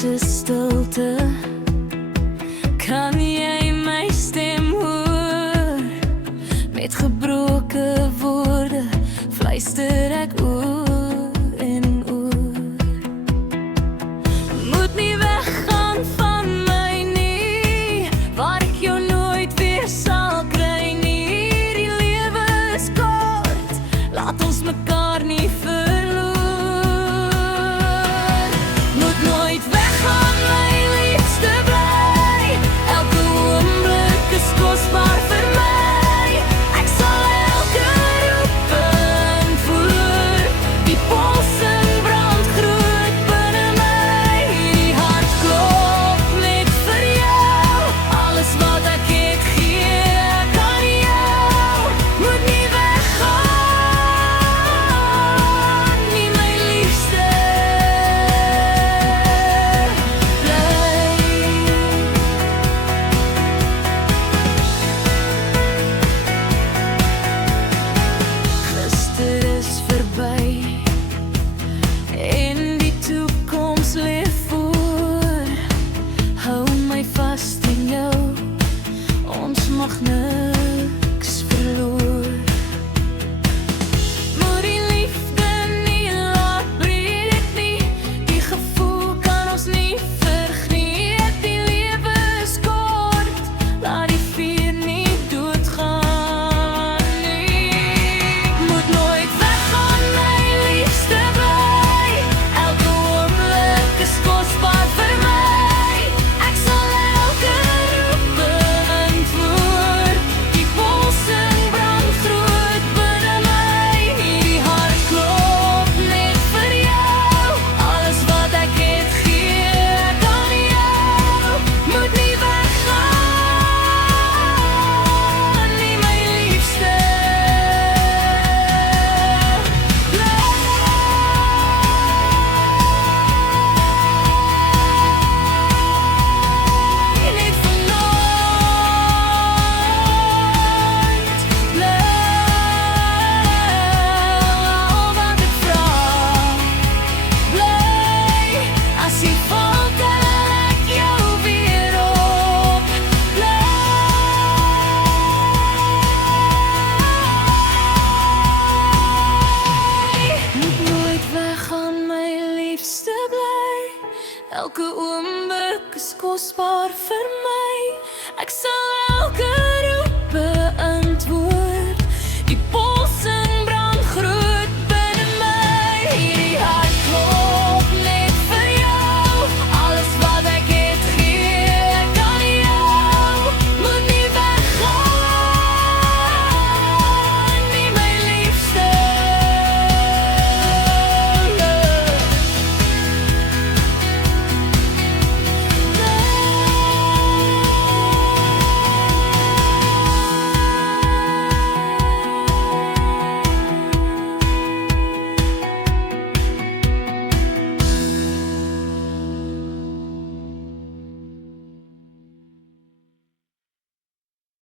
se stilte, kan jy my stem hoor? Met gebroke woorde fluister ek oor en oor. Moet nie weggaan van my nie, waar ek jou nooit weer sal kry nie. Die lewe is kort, laat ons mekaar nie verloor. Moet nooit weggaan, my liefste bly. Elke oomblik is kosbaar vir my. Ek sal elke roep invoer. Die polsen brand groot binne my. Die hart klop net vir jou. Alles wat ek het gee ek aan jou. Moet nie weggaan nie, my liefste gister is verby en die toekoms lê voor. Hou my vas in jou, ons mag niks verloor. Moet die liefde nie laat breek nie, die gevoel kan ons nie vergeet. Die lewe is kort, laat die vuur nie doodgaan nie. Moet nooit weggaan, my liefste bly. Elke oomblik is kosbaar vir my. Ek sal elke roep beantwoord. Die polsen brand groot binne my. Die hart klop net vir jou. Alles wat ek het gee ek aan jou. Moet nie weggaan nie, my liefste bly. Net van nooit bly. Al wat ek vra, bly. As jy val, kan ek jou weer op bly. Moet nooit weggaan, my liefste bly. Elke oomblik is kosbaar vir my. Ek sal elke